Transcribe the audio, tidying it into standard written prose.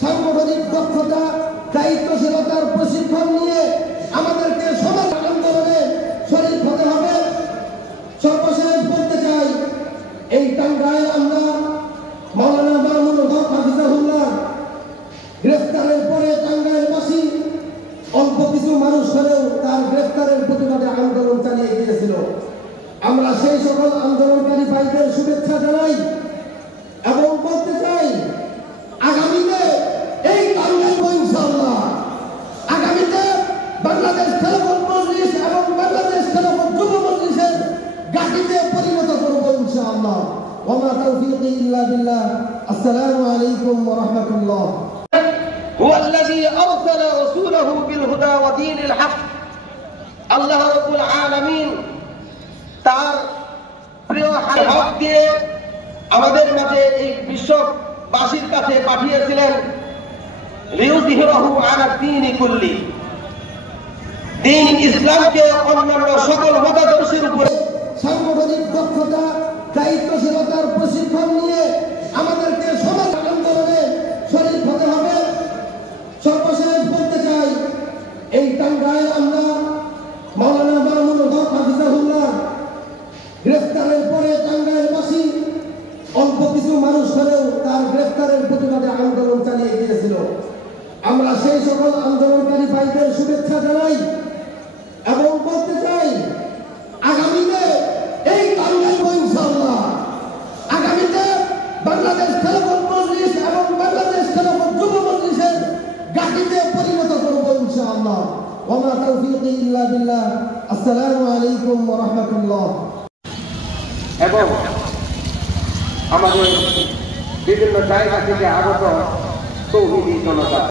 সাংগঠনিক দক্ষতা, দায়িত্বশীলতার প্রশিক্ষণ নিয়ে আমাদেরকে সমাজ আন্দোলনে শরীক হতে হবে। সর্বশেষ বলতে চাই, এই টাঙ্গাইল আমরা মাওলানা মামুনুল হক হাফিজাহুল্লাহ গ্রেফতারের পরে টাঙ্গাইলবাসী অল্প কিছু মানুষ হলেও তার গ্রেফতারের প্রতিবাদে আন্দোলন চালিয়ে গিয়েছিল। আমরা সেই সকল আন্দোলনকারী ভাইদের শুভেচ্ছা জানাই এবং বলতে চাই, আগামীতে এই টাঙ্গাইল ইনশাআল্লাহ আগামীতে বাংলাদেশ খেলাফত মজলিস এবং বাংলাদেশ খেলাফত যুব মজলিসের ঘাঁটিতে পরিণত করব ইনশাআল্লাহ। ওয়া মা তাওফীকি ইল্লা বিল্লাহ। আসসালামু আলাইকুম ওয়া রাহমাতুল্লাহ। هو الذي أرسل رسوله بالهدى ودين الحق। আল্লাহ রাব্বুল আলামিন তার প্রিয় হক দিয়ে আমাদের মাঝে এই বিশ্ববাসীর কাছে পাঠিয়েছিলেন, লিইয়ুযহিরাহু আলা দ্বীনি কুল্লি, দ্বীন ইসলামকে অন্যান্য সকল মতাদর্শের উপরে সাংগঠনিক দক্ষতা, দায়িত্বশীলতার প্রশিক্ষণ নিয়ে আমাদেরকে সমাজ আন্দোলনে শরীক হতে হবে। সর্বশেষ বলতে চাই, এই টাঙ্গাইল আমরা মাওলানা মামুনুল হক হাফিজাহুল্লাহ গ্রেফতারের পরে টাঙ্গাইলবাসী অল্প কিছু মানুষ হলেও তার গ্রেফতারের প্রতিবাদে আন্দোলন চালিয়ে গিয়েছিল। আমরা সেই সকল আন্দোলনকারী ভাইদের শুভেচ্ছা জানাই এবং বলতে চাই, আগামীতে এই টাঙ্গাইল ইনশাআল্লাহ আগামীতে বাংলাদেশ খেলাফত মজলিস এবং বাংলাদেশ খেলাফত যুব মজলিসের ঘাঁটিতে পরিণত করব ইনশাআল্লাহ। ওয়া মা তাওফীকি ইল্লা বিল্লাহ। আসসালামু আলাইকুম ওয়া রাহমাতুল্লাহ। এবং আমাদের বিভিন্ন জায়গা থেকে আগত তৌহিদি জনতা।